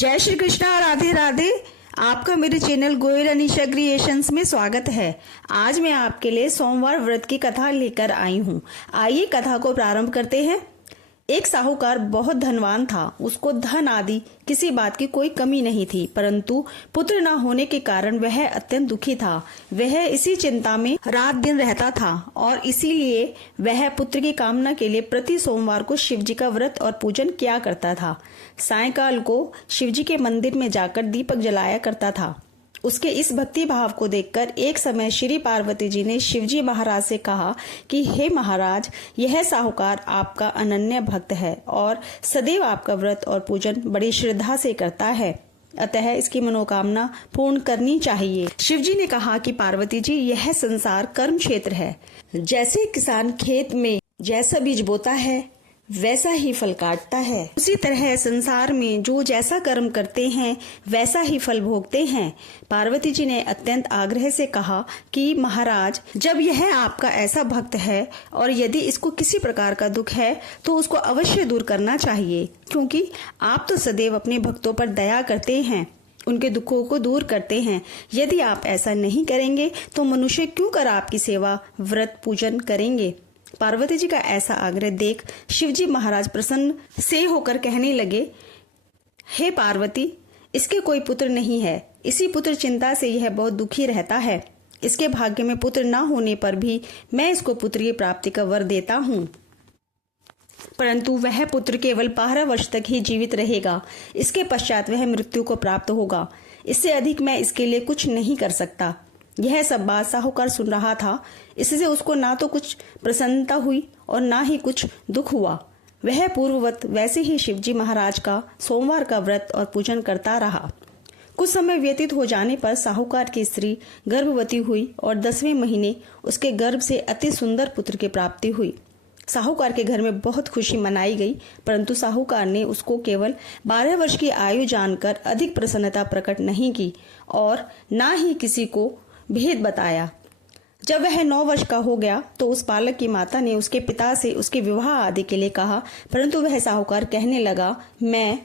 जय श्री कृष्णा, राधे राधे। आपका मेरे चैनल गोयल अनीशा क्रिएशंस में स्वागत है। आज मैं आपके लिए सोमवार व्रत की कथा लेकर आई हूँ। आइए कथा को प्रारंभ करते हैं। एक साहूकार बहुत धनवान था। उसको धन आदि किसी बात की कोई कमी नहीं थी, परंतु पुत्र न होने के कारण वह अत्यंत दुखी था। वह इसी चिंता में रात दिन रहता था और इसीलिए वह पुत्र की कामना के लिए प्रति सोमवार को शिव जी का व्रत और पूजन किया करता था। सायंकाल को शिव जी के मंदिर में जाकर दीपक जलाया करता था। उसके इस भक्ति भाव को देखकर एक समय श्री पार्वती जी ने शिवजी महाराज से कहा कि हे महाराज, यह साहूकार आपका अनन्य भक्त है और सदैव आपका व्रत और पूजन बड़ी श्रद्धा से करता है, अतः इसकी मनोकामना पूर्ण करनी चाहिए। शिवजी ने कहा कि पार्वती जी, यह संसार कर्म क्षेत्र है। जैसे किसान खेत में जैसा बीज बोता है वैसा ही फल काटता है, उसी तरह संसार में जो जैसा कर्म करते हैं वैसा ही फल भोगते हैं। पार्वती जी ने अत्यंत आग्रह से कहा कि महाराज, जब यह आपका ऐसा भक्त है और यदि इसको किसी प्रकार का दुख है तो उसको अवश्य दूर करना चाहिए, क्योंकि आप तो सदैव अपने भक्तों पर दया करते हैं, उनके दुखों को दूर करते हैं। यदि आप ऐसा नहीं करेंगे तो मनुष्य क्यों कर आपकी सेवा व्रत पूजन करेंगे। पार्वती जी का ऐसा आग्रह देख शिवजी महाराज प्रसन्न से होकर कहने लगे, हे पार्वती, इसके कोई पुत्र नहीं है। इसी पुत्र चिंता से यह बहुत दुखी रहता है। इसके भाग्य में पुत्र न होने पर भी मैं इसको पुत्र की प्राप्ति का वर देता हूँ, परंतु वह पुत्र केवल 12 वर्ष तक ही जीवित रहेगा। इसके पश्चात वह मृत्यु को प्राप्त होगा। इससे अधिक मैं इसके लिए कुछ नहीं कर सकता। यह सब बात साहूकार सुन रहा था। इससे उसको ना तो कुछ प्रसन्नता हुई और ना ही कुछ दुख हुआ। वह पूर्ववत वैसे ही शिवजी महाराज का सोमवार का व्रत और पूजन करता रहा। कुछ समय व्यतीत हो जाने पर साहूकार की स्त्री गर्भवती हुई और 10वें महीने उसके गर्भ से अति सुंदर पुत्र की प्राप्ति हुई। साहूकार के घर में बहुत खुशी मनाई गई, परंतु साहूकार ने उसको केवल 12 वर्ष की आयु जानकर अधिक प्रसन्नता प्रकट नहीं की और ना ही किसी को भेद बताया। जब वह 9 वर्ष का हो गया तो उस बालक की माता ने उसके पिता से उसके विवाह आदि के लिए कहा, परंतु वह साहूकार कहने लगा, मैं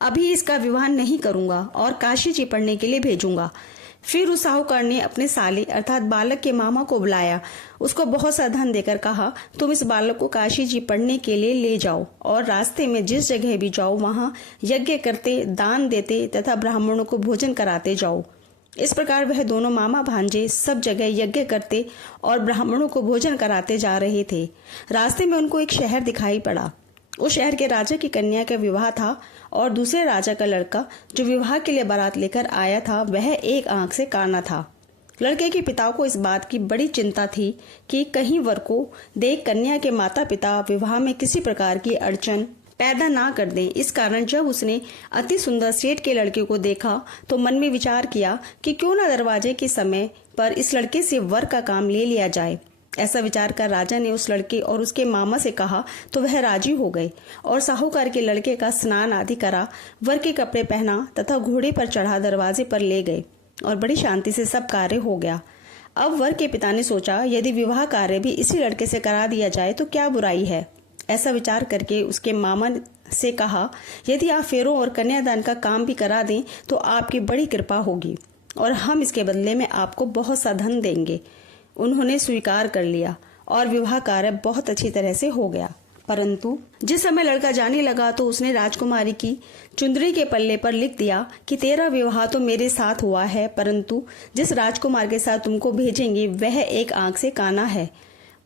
अभी इसका विवाह नहीं करूंगा और काशी जी पढ़ने के लिए भेजूंगा। फिर उस साहूकार ने अपने साले अर्थात बालक के मामा को बुलाया। उसको बहुत सा धन देकर कहा, तुम इस बालक को काशी जी पढ़ने के लिए ले जाओ और रास्ते में जिस जगह भी जाओ वहां यज्ञ करते, दान देते तथा ब्राह्मणों को भोजन कराते जाओ। इस प्रकार वह दोनों मामा भांजे सब जगह यज्ञ करते और ब्राह्मणों को भोजन कराते जा रहे थे। रास्ते में उनको एक शहर दिखाई पड़ा। उस शहर के राजा की कन्या का विवाह था और दूसरे राजा का लड़का जो विवाह के लिए बारात लेकर आया था वह एक आंख से काना था। लड़के के पिता को इस बात की बड़ी चिंता थी कि कहीं वर को देख कन्या के माता पिता विवाह में किसी प्रकार की अड़चन पैदा ना कर दें। इस कारण जब उसने अति सुंदर सेठ के लड़के को देखा तो मन में विचार किया कि क्यों न दरवाजे के समय पर इस लड़के से वर का काम ले लिया जाए। ऐसा विचार कर राजा ने उस लड़के और उसके मामा से कहा तो वह राजी हो गए और साहूकार के लड़के का स्नान आदि करा, वर के कपड़े पहना तथा घोड़े पर चढ़ा दरवाजे पर ले गए और बड़ी शांति से सब कार्य हो गया। अब वर के पिता ने सोचा, यदि विवाह कार्य भी इसी लड़के से करा दिया जाए तो क्या बुराई है। ऐसा विचार करके उसके मामा से कहा, यदि आप फेरों और कन्यादान का काम भी करा दें तो आपकी बड़ी कृपा होगी और हम इसके बदले में आपको बहुत सा धन देंगे। उन्होंने स्वीकार कर लिया और विवाह कार्य बहुत अच्छी तरह से हो गया। परंतु जिस समय लड़का जाने लगा तो उसने राजकुमारी की चुंदरी के पल्ले पर लिख दिया कि तेरा विवाह तो मेरे साथ हुआ है, परंतु जिस राजकुमार के साथ तुमको भेजेंगे वह एक आंख से काना है।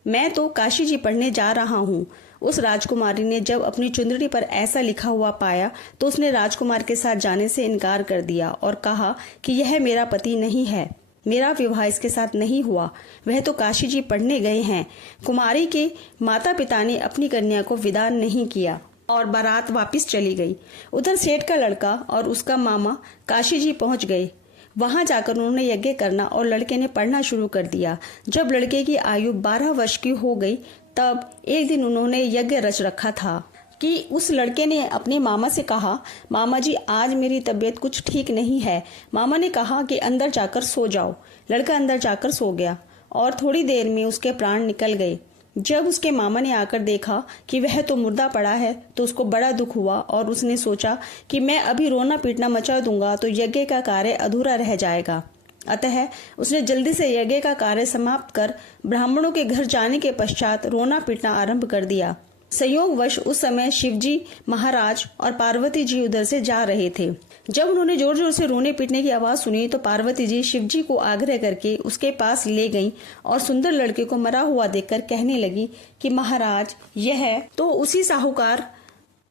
मैं तो काशी जी पढ़ने जा रहा हूँ। उस राजकुमारी ने जब अपनी चुंदड़ी पर ऐसा लिखा हुआ पाया तो उसने राजकुमार के साथ जाने से इनकार कर दिया और कहा कि यह मेरा पति नहीं है, मेरा विवाह इसके साथ नहीं हुआ, वह तो काशी जी पढ़ने गए हैं। कुमारी के माता पिता ने अपनी कन्या को विदा नहीं किया और बारात वापस चली गई। उधर सेठ का लड़का और उसका मामा काशी जी पहुंच गए। वहां जाकर उन्होंने यज्ञ करना और लड़के ने पढ़ना शुरू कर दिया। जब लड़के की आयु 12 वर्ष की हो गई तब एक दिन उन्होंने यज्ञ रच रखा था कि उस लड़के ने अपने मामा से कहा, मामा जी आज मेरी तबीयत कुछ ठीक नहीं है। मामा ने कहा कि अंदर जाकर सो जाओ। लड़का अंदर जाकर सो गया और थोड़ी देर में उसके प्राण निकल गए। जब उसके मामा ने आकर देखा कि वह तो मुर्दा पड़ा है तो उसको बड़ा दुख हुआ और उसने सोचा कि मैं अभी रोना पीटना मचा दूंगा तो यज्ञ का कार्य अधूरा रह जाएगा। अतः उसने जल्दी से यज्ञ का कार्य समाप्त कर ब्राह्मणों के घर जाने के पश्चात रोना पीटना आरंभ कर दिया। संयोगवश उस समय शिवजी महाराज और पार्वती जी उधर से जा रहे थे। जब उन्होंने जोर जोर से रोने पीटने की आवाज सुनी तो पार्वती जी शिवजी को आग्रह करके उसके पास ले गईं और सुंदर लड़के को मरा हुआ देखकर कहने लगी कि महाराज, यह तो उसी साहूकार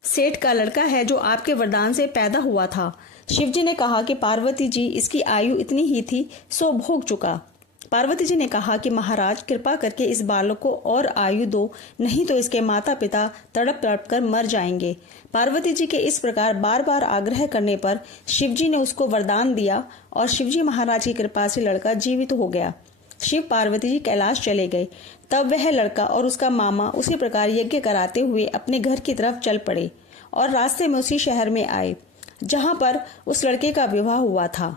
सेठ का लड़का है जो आपके वरदान से पैदा हुआ था। शिवजी ने कहा कि पार्वती जी, इसकी आयु इतनी ही थी सो भोग चुका। पार्वती जी ने कहा कि महाराज, कृपा करके इस बालक को और आयु दो, नहीं तो इसके माता पिता तड़प तड़प कर मर जाएंगे। पार्वती जी के इस प्रकार बार बार आग्रह करने पर शिवजी ने उसको वरदान दिया और शिवजी महाराज की कृपा से लड़का जीवित हो गया। शिव पार्वती जी कैलाश चले गए। तब वह लड़का और उसका मामा उसी प्रकार यज्ञ कराते हुए अपने घर की तरफ चल पड़े और रास्ते में उसी शहर में आए जहां पर उस लड़के का विवाह हुआ था।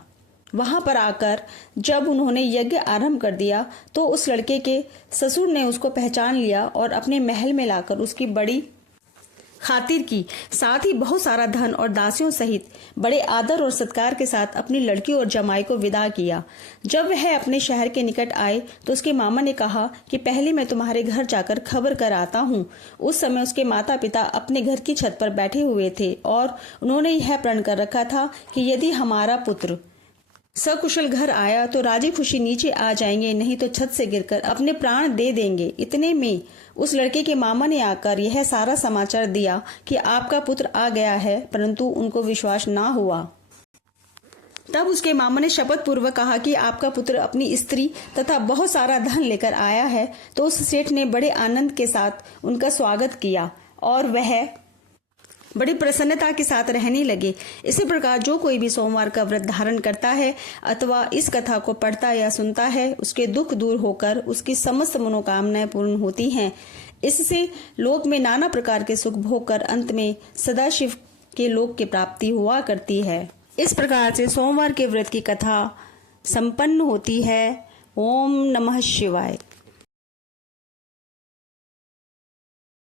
वहां पर आकर जब उन्होंने यज्ञ आरंभ कर दिया तो उस लड़के के ससुर ने उसको पहचान लिया और अपने महल में लाकर उसकी बड़ी खातिर की, साथ ही बहुत सारा धन और दासियों सहित बड़े आदर और सत्कार के साथ अपनी लड़की और जमाई को विदा किया। जब वह अपने शहर के निकट आए तो उसके मामा ने कहा कि पहले मैं तुम्हारे घर जाकर खबर कर आता हूँ। उस समय उसके माता पिता अपने घर की छत पर बैठे हुए थे और उन्होंने यह प्रण कर रखा था कि यदि हमारा पुत्र सकुशल घर आया तो राजी खुशी नीचे आ जाएंगे, नहीं तो छत से गिरकर अपने प्राण दे देंगे। इतने में उस लड़के के मामा ने आकर यह सारा समाचार दिया कि आपका पुत्र आ गया है, परंतु उनको विश्वास ना हुआ। तब उसके मामा ने शपथ पूर्वक कहा कि आपका पुत्र अपनी स्त्री तथा बहुत सारा धन लेकर आया है। तो उस सेठ ने बड़े आनंद के साथ उनका स्वागत किया और वह बड़ी प्रसन्नता के साथ रहने लगे। इसी प्रकार जो कोई भी सोमवार का व्रत धारण करता है अथवा इस कथा को पढ़ता या सुनता है, उसके दुख दूर होकर उसकी समस्त मनोकामनाएं पूर्ण होती हैं। इससे लोक में नाना प्रकार के सुख भोग कर अंत में सदाशिव के लोक की प्राप्ति हुआ करती है। इस प्रकार से सोमवार के व्रत की कथा संपन्न होती है। ओम नमः शिवाय।